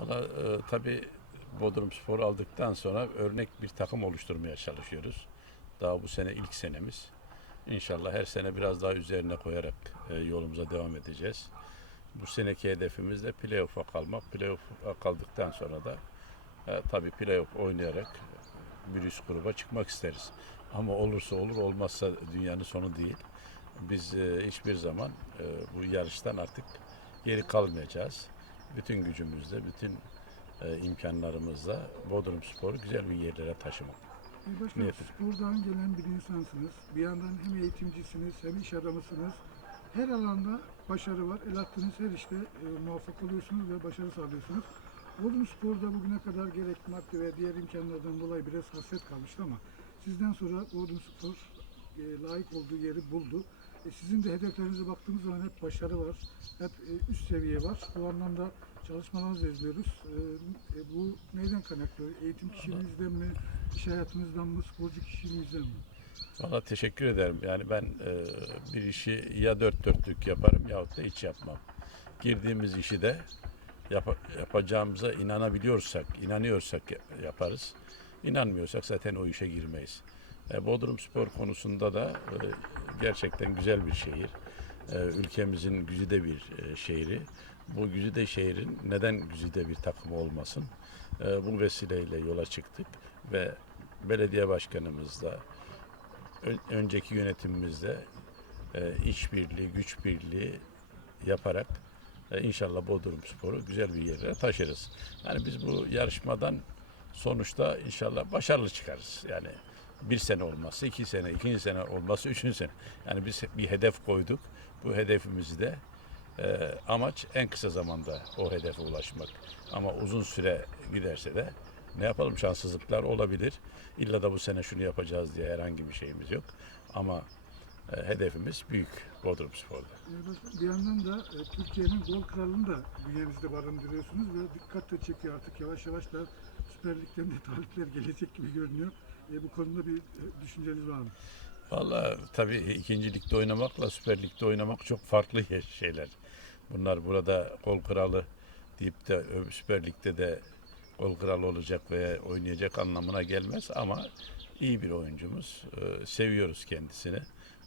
Valla e, tabii Bodrum Spor aldıktan sonra örnek bir takım oluşturmaya çalışıyoruz. Daha bu sene ilk senemiz. İnşallah her sene biraz daha üzerine koyarak e, yolumuza devam edeceğiz. Bu seneki hedefimiz de playoff'a kalmak. Playoff'a kaldıktan sonra da e, tabii playoff oynayarak bir üst gruba çıkmak isteriz. Ama olursa olur, olmazsa dünyanın sonu değil. Biz e, hiçbir zaman e, bu yarıştan artık geri kalmayacağız. Bütün gücümüzle, bütün e, imkanlarımızla Bodrum Spor'u güzel bir yerlere taşımak. Başkanım Niyetim. spordan gelen bir insansınız. Bir yandan hem eğitimcisiniz hem iş adamısınız. Her alanda başarı var. El attığınız her işte e, muvaffak oluyorsunuz ve başarı sağlıyorsunuz. Bodrum Spor'da bugüne kadar gerek maddi ve diğer imkanlardan dolayı biraz hasret kalmıştı ama sizden sonra Bodrum Spor e, layık olduğu yeri buldu. E, sizin de hedeflerinize baktığımız zaman hep başarı var, hep e, üst seviye var. Bu anlamda çalışmalarınızı izliyoruz. E, bu neyden kaynaklı? Eğitim kişiliğinizden mi, iş hayatınızdan mı, sporcu kişiliğinizden mi? Valla teşekkür ederim. Yani ben bir işi ya dört dörtlük yaparım yahut da hiç yapmam. Girdiğimiz işi de yapa- yapacağımıza inanabiliyorsak, inanıyorsak ya- yaparız. İnanmıyorsak zaten o işe girmeyiz. Bodrum Spor konusunda da gerçekten güzel bir şehir. E, ülkemizin güzide bir e, şehri. Bu güzide şehrin neden güzide bir takımı olmasın? E, bu vesileyle yola çıktık ve belediye başkanımızla Ön- önceki yönetimimizde e, işbirliği, güç birliği yaparak e, inşallah Bodrum Spor'u güzel bir yere taşırız. Yani biz bu yarışmadan sonuçta inşallah başarılı çıkarız. Yani bir sene olması, iki sene, ikinci sene olması, üçüncü sene. Yani biz bir hedef koyduk. Bu hedefimizi de e, amaç en kısa zamanda o hedefe ulaşmak. Ama uzun süre giderse de ne yapalım şanssızlıklar olabilir. İlla da bu sene şunu yapacağız diye herhangi bir şeyimiz yok. Ama e, hedefimiz büyük Bodrum Spor'da. Bir yandan da e, Türkiye'nin gol kralını da bünyenizde barındırıyorsunuz ve dikkat de çekiyor artık yavaş yavaş da Süper Lig'den de talipler gelecek gibi görünüyor. E, bu konuda bir e, düşünceniz var mı? Vallahi tabii ikinci ligde oynamakla Süper Lig'de oynamak çok farklı şeyler. Bunlar burada gol kralı deyip de Süper Lig'de de gol kralı olacak veya oynayacak anlamına gelmez ama iyi bir oyuncumuz. Ee, seviyoruz kendisini.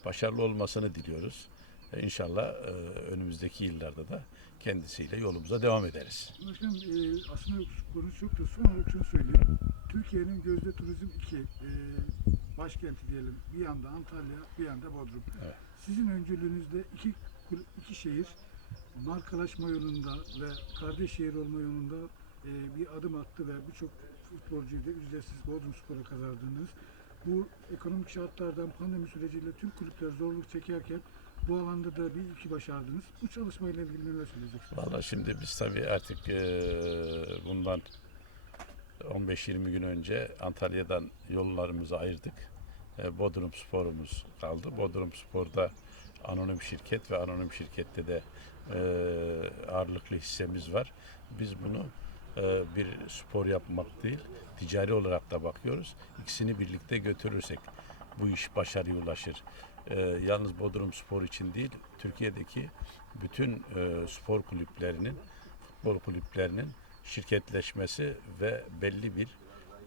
Başarılı olmasını diliyoruz. Ee, İnşallah e, önümüzdeki yıllarda da kendisiyle yolumuza devam ederiz. Başkanım e, aslında konu çok da son olarak şunu söyleyeyim. Türkiye'nin gözde turizm iki e, başkenti diyelim. Bir yanda Antalya, bir yanda Bodrum. Evet. Sizin öncülüğünüzde iki, iki şehir markalaşma yolunda ve kardeş şehir olma yolunda e, bir adım attı ve birçok futbolcuyu da ücretsiz Bodrum Spor'a kazandınız. Bu ekonomik şartlardan pandemi süreciyle tüm kulüpler zorluk çekerken bu alanda da bir iki başardınız. Bu çalışmayla ilgili neler söyleyeceksiniz? Vallahi şimdi biz tabii artık eee, bundan 15-20 gün önce Antalya'dan yollarımızı ayırdık. Eee, Bodrum Spor'umuz kaldı. Bodrum Spor'da anonim şirket ve anonim şirkette de eee, ağırlıklı hissemiz var. Biz bunu eee, bir spor yapmak değil, ticari olarak da bakıyoruz. İkisini birlikte götürürsek bu iş başarıya ulaşır. Yalnız Bodrum Spor için değil, Türkiye'deki bütün spor kulüplerinin, futbol kulüplerinin şirketleşmesi ve belli bir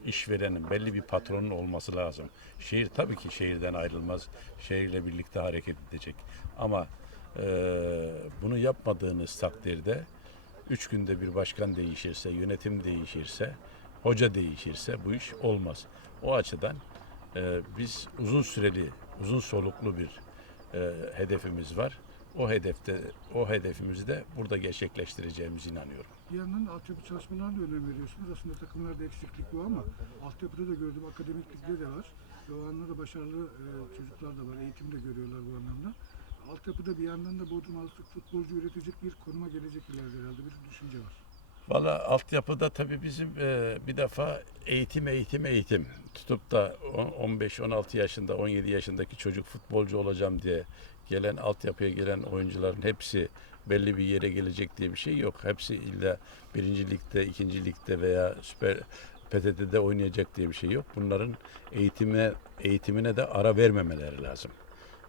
işverenin, belli bir patronun olması lazım. Şehir tabii ki şehirden ayrılmaz, şehirle birlikte hareket edecek. Ama eee, bunu yapmadığınız takdirde üç günde bir başkan değişirse, yönetim değişirse, hoca değişirse bu iş olmaz. O açıdan eee, biz uzun süreli, uzun soluklu bir eee, hedefimiz var. O hedefte, o hedefimizi de burada gerçekleştireceğimize inanıyorum. Bir yandan da altyapı çalışmalarına da önem veriyorsunuz. Aslında takımlarda eksiklik bu ama altyapıda da gördüm, akademik ligde de var. Ve o anlamda da başarılı e, çocuklar da var, eğitim de görüyorlar bu anlamda. Altyapıda bir yandan da Bodrum artık futbolcu üretecek bir konuma gelecek ileride herhalde bir düşünce var. Valla altyapıda tabii bizim e, bir defa eğitim, eğitim, eğitim. Tutup da on- 15-16 yaşında, 17 yaşındaki çocuk futbolcu olacağım diye gelen altyapıya gelen oyuncuların hepsi belli bir yere gelecek diye bir şey yok. Hepsi illa birinci ligde, ikinci ligde veya süper PTT'de oynayacak diye bir şey yok. Bunların eğitime eğitimine de ara vermemeleri lazım.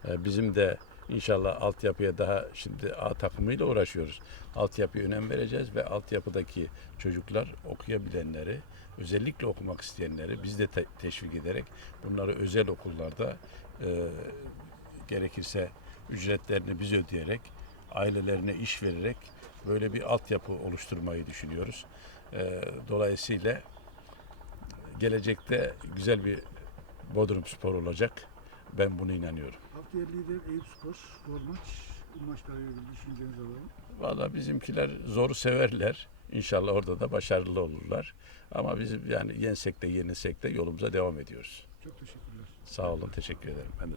E, Bizim de İnşallah altyapıya daha şimdi A takımıyla uğraşıyoruz. Altyapıya önem vereceğiz ve altyapıdaki çocuklar okuyabilenleri, özellikle okumak isteyenleri biz de te- teşvik ederek bunları özel okullarda e, gerekirse ücretlerini biz ödeyerek, ailelerine iş vererek böyle bir altyapı oluşturmayı düşünüyoruz. E, dolayısıyla gelecekte güzel bir Bodrum Spor olacak. Ben bunu inanıyorum. Haftaya lider Eyüp Spor, zor maç. Bu maçlarla ilgili düşüncenizi alalım. Valla bizimkiler zoru severler. İnşallah orada da başarılı olurlar. Ama biz yani yensek de yenilsek de yolumuza devam ediyoruz. Çok teşekkürler. Sağ olun, teşekkür ederim. Ben de